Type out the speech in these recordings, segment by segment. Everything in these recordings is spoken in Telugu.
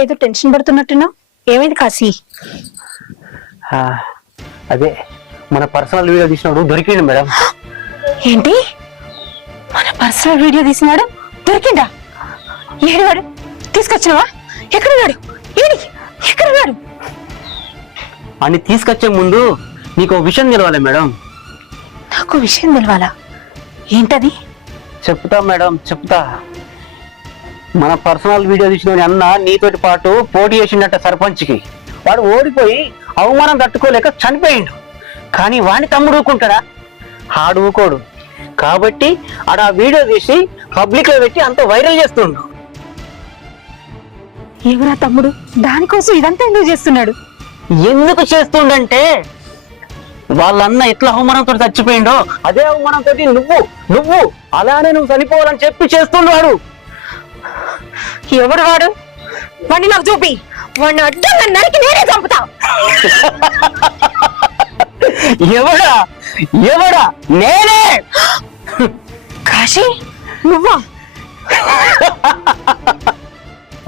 ఏదో టెన్షన్ పడుతున్నట్టున్నావు. ఏమైంది కాశీ? అదే మన పర్సనల్ వీడియో తీసినాడు దొరికిండు మేడం. ఏంటి? మన పర్సనల్ వీడియో తీసినాడు దొరికిందా? ఏడువాడు? తీసుకొచ్చినావా? ఎక్కడున్నాడు? ఎక్కడున్నాడు? అని తీసుకొచ్చే ముందు నీకు విషయం తెలవాలి మేడం. నాకు విషయం తెలవాలా? ఏంటది? చెప్తా మేడం, చెప్తా. మన పర్సనల్ వీడియో తీసిన అన్న నీతోటి పాటు పోటీ చేసిండట సర్పంచ్కి. వాడు ఓడిపోయి అవమానం తట్టుకోలేక చనిపోయిండు. కానీ వాని తమ్ముడు ఊరుకుంటాడా? ఆడు ఊకోడు. కాబట్టి ఆడ ఆ వీడియో తీసి పబ్లిక్ లో పెట్టి అంత వైరల్ చేస్తుండు. ఎవరా తమ్ముడు? దానికోసం ఇదంతా ఎందుకు చేస్తున్నాడు? ఎందుకు చేస్తుండంటే వాళ్ళన్న ఎట్లా అవమానంతో చచ్చిపోయిండో అదే అవమానంతో నువ్వు అలానే నువ్వు చనిపోవాలని చెప్పి చేస్తున్నాడు. ఎవడు వాడు? వాడిని నాకు చూపి. వాడిని అడ్డంగా నరికి నేనే చంపుతా. ఎవడా? నేనే. కాశీ, నువ్వా?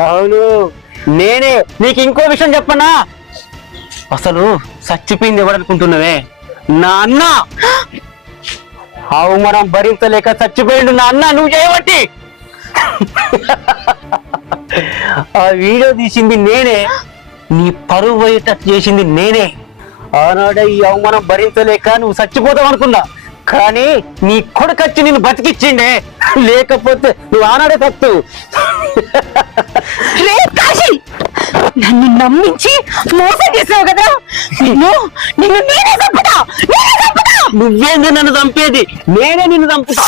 అవును, నేనే. నీకు ఇంకో విషయం చెప్పనా? అసలు చచ్చిపోయింది ఎవడనుకుంటున్నావే? నా అన్న. అవమానం భరించలేక చచ్చిపోయిండు నా అన్న. నువ్వు చేయబట్టి ఆ వీడియో తీసింది నేనే. నీ పరువు పోయేటట్టు చేసింది నేనే. ఆనాడే ఈ అవమానం భరించలేక నువ్వు చచ్చిపోతావు అనుకున్నా. కానీ నీ కొడుకొచ్చి నిన్ను బతికిచ్చిండే. లేకపోతే నువ్వు ఆనాడే తప్పు. నన్ను నమ్మించి మోసం చేసావు కదా. నేనే చంపుతా. నువ్వేంది నన్ను చంపేది? నేనే నిన్ను చంపుతా.